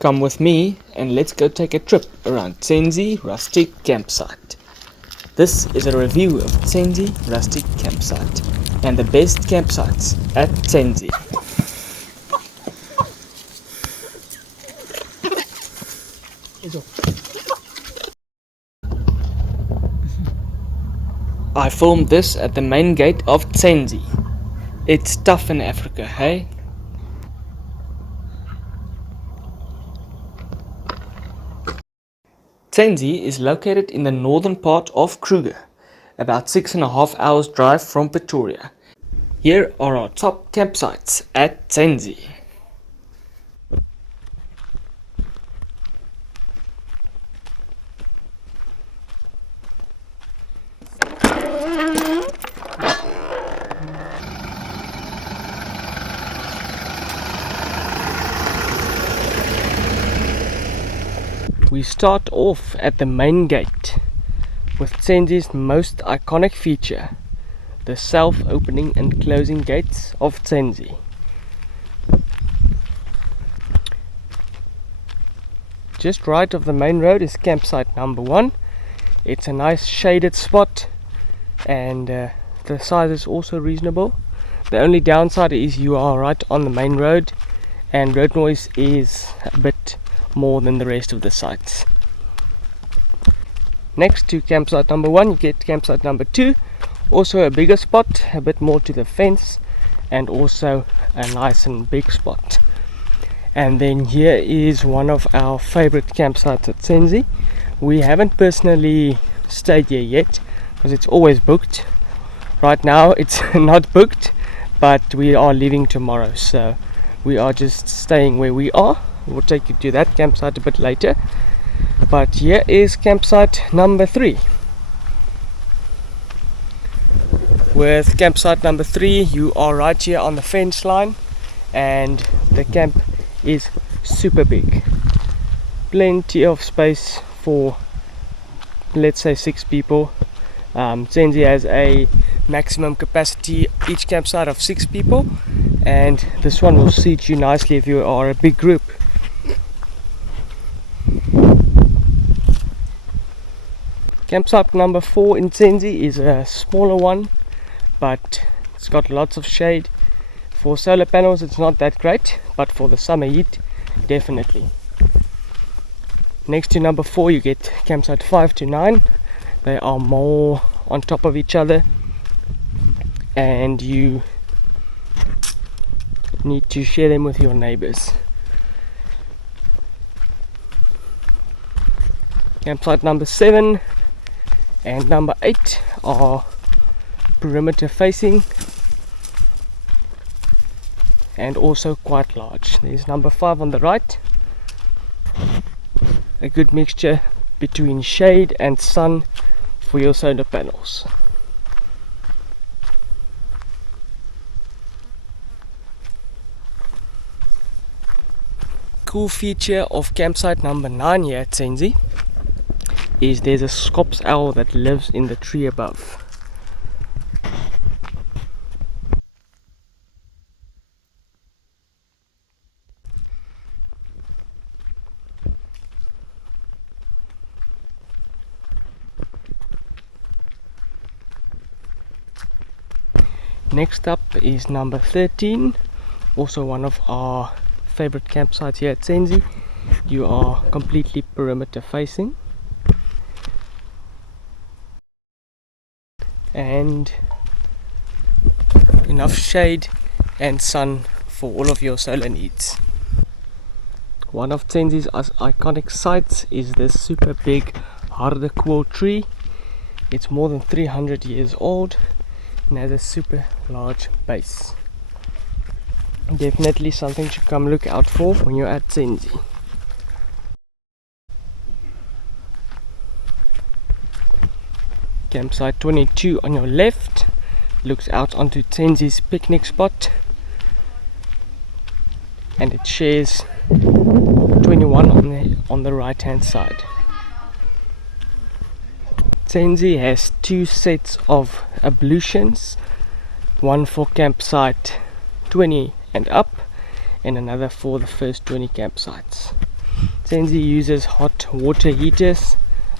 Come with me and let's go take a trip around Tsendze Rustic Campsite. This is a review of Tsendze Rustic Campsite and the best campsites at Tsendze. I filmed this at the main gate of Tsendze. It's tough in Africa, hey? Tsendze is located in the northern part of Kruger, about 6.5 hours drive from Pretoria. Here are our top campsites at Tsendze. We start off at the main gate with Tsendze's most iconic feature, the self-opening and closing gates of Tsendze. Just right of the main road is campsite number 1. It's a nice shaded spot and the size is also reasonable. The only downside is you are right on the main road and road noise is a bit more than the rest of the sites. Next to campsite number 1 you get campsite number 2, also a bigger spot, a bit more to the fence and also a nice and big spot. And then here is one of our favorite campsites at Tsendze. We haven't personally stayed here yet because it's always booked. Right now it's not booked, but we are leaving tomorrow, so we are just staying where we are. We'll take you to that campsite a bit later. But here is campsite number 3. With campsite number 3 you are right here on the fence line and the camp is super big. Plenty of space for, let's say, 6 people. Tsendze has a maximum capacity each campsite of 6 people, and this one will suit you nicely if you are a big group. Campsite number 4 in Tsendze is a smaller one, but it's got lots of shade. For solar panels it's not that great, but for the summer heat, definitely. Next to number 4 you get campsite 5 to 9. They are more on top of each other and you need to share them with your neighbors. Campsite number 7 and number 8 are perimeter facing and also quite large. There's number 5 on the right, a good mixture between shade and sun for your solar panels. Cool feature of campsite number 9 here at Tsendze is there's a scops owl that lives in the tree above. Next up is number 13, also one of our favorite campsites here at Tsendze. You are completely perimeter facing and enough shade and sun for all of your solar needs. One of Tsendze's iconic sites is this super big hardekool tree. It's more than 300 years old and has a super large base. Definitely something to come look out for when you're at Tsendze. Campsite 22 on your left looks out onto Tsendze's picnic spot and it shares 21 on the right hand side. Tsendze has 2 sets of ablutions, one for campsite 20 and up and another for the first 20 campsites. Tsendze uses hot water heaters,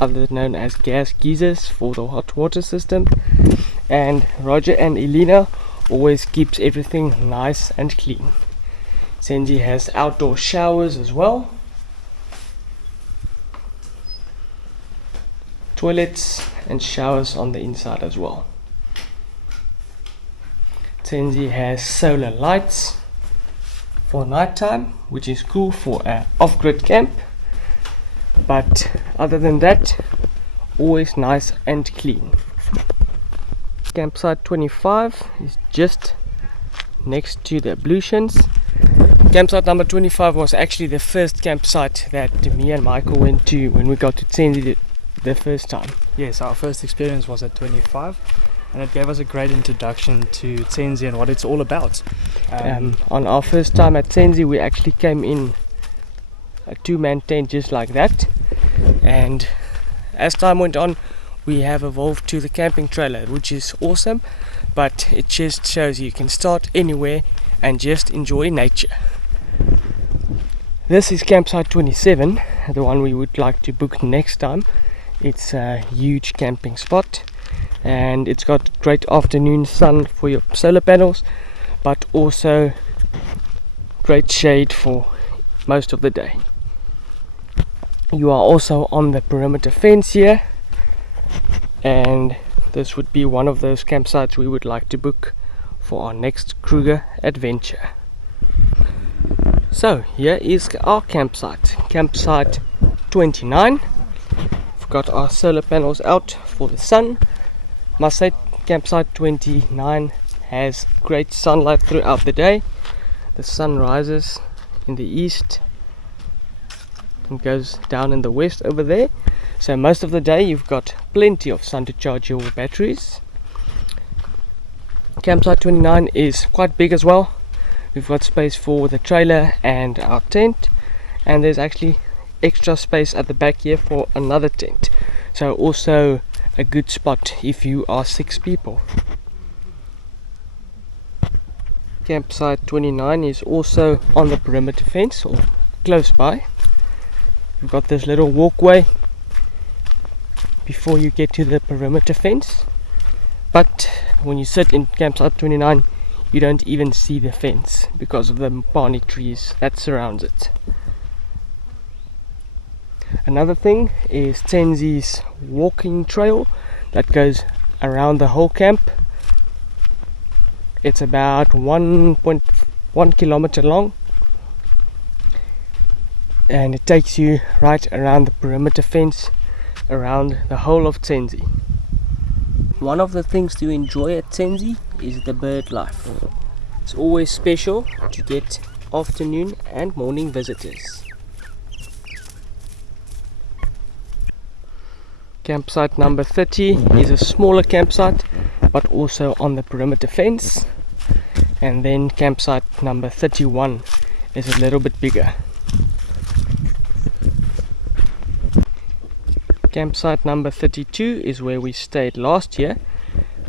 other known as gas geysers, for the hot water system, and Roger and Elena always keeps everything nice and clean. Tsendze has outdoor showers as well, toilets and showers on the inside as well. Tsendze has solar lights for nighttime, which is cool for an off-grid camp, but other than that, always nice and clean. Campsite 25 is just next to the ablutions. Campsite number 25 was actually the first campsite that me and Michael went to when we got to Tsendze the first time. Yes, our first experience was at 25, and it gave us a great introduction to Tsendze and what it's all about. On our first time at Tsendze, we actually came in a two-man tent just like that, and as time went on, we have evolved to the camping trailer, which is awesome, but it just shows you can start anywhere and just enjoy nature. This is campsite 27, the one we would like to book next time. It's a huge camping spot, and it's got great afternoon sun for your solar panels, but also great shade for most of the day. You are also on the perimeter fence here, and this would be one of those campsites we would like to book for our next Kruger adventure. So here is our campsite, campsite 29. Got our solar panels out for the sun. Must say, campsite 29 has great sunlight throughout the day. The sun rises in the east and goes down in the west over there, so most of the day you've got plenty of sun to charge your batteries. Campsite 29 is quite big as well. We've got space for the trailer and our tent, and there's actually extra space at the back here for another tent, so also a good spot if you are 6 people. Campsite 29 is also on the perimeter fence or close by. You've got this little walkway before you get to the perimeter fence, but when you sit in campsite 29 you don't even see the fence because of the mpani trees that surrounds it. Another thing is Tsendze's walking trail that goes around the whole camp. It's about 1.1 kilometer long, and it takes you right around the perimeter fence around the whole of Tsendze. One of the things to enjoy at Tsendze is the bird life. It's always special to get afternoon and morning visitors. Campsite number 30 is a smaller campsite, but also on the perimeter fence, and then campsite number 31 is a little bit bigger. Campsite number 32 is where we stayed last year.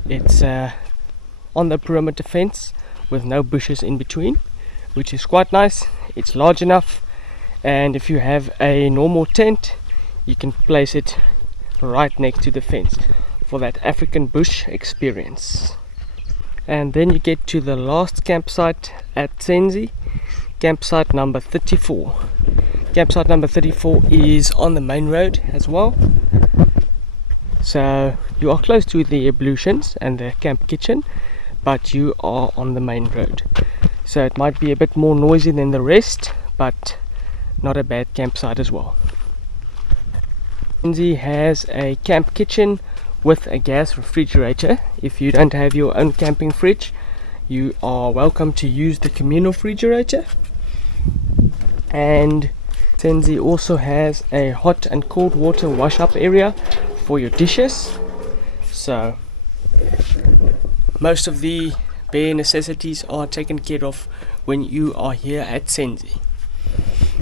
It's on the perimeter fence with no bushes in between, which is quite nice. It's large enough, and if you have a normal tent you can place it right next to the fence for that African bush experience. And then you get to the last campsite at Tsendze, campsite number 34. Campsite number 34 is on the main road as well, so you are close to the ablutions and the camp kitchen, but you are on the main road, so it might be a bit more noisy than the rest, but not a bad campsite as well. Tsendze has a camp kitchen with a gas refrigerator. If you don't have your own camping fridge, you are welcome to use the communal refrigerator. And Tsendze also has a hot and cold water wash up area for your dishes, so most of the bare necessities are taken care of when you are here at Tsendze.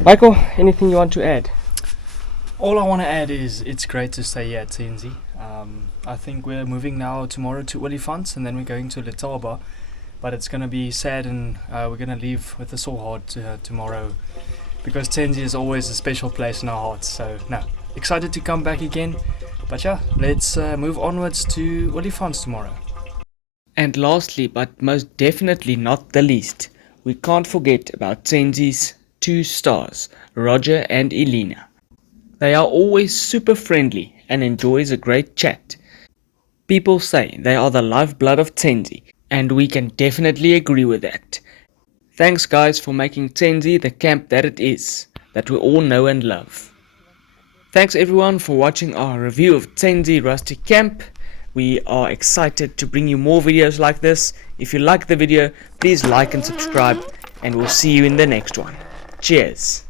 Michael, anything you want to add? All I want to add is it's great to stay here at Tsendze. I think we're moving now tomorrow to Olifants, and then we're going to Letaba, but it's going to be sad, and we're going to leave with a sore heart tomorrow because Tsendze is always a special place in our hearts. So no, excited to come back again. But yeah, let's move onwards to Olifants tomorrow. And lastly, but most definitely not the least, we can't forget about Tsendze's 2 stars, Roger and Elena. They are always super friendly and enjoys a great chat. People say they are the lifeblood of Tsendze, and we can definitely agree with that. Thanks guys for making Tsendze the camp that it is, that we all know and love. Thanks everyone for watching our review of Tsendze Rustic Camp. We are excited to bring you more videos like this. If you like the video, please like and subscribe, and we'll see you in the next one. Cheers!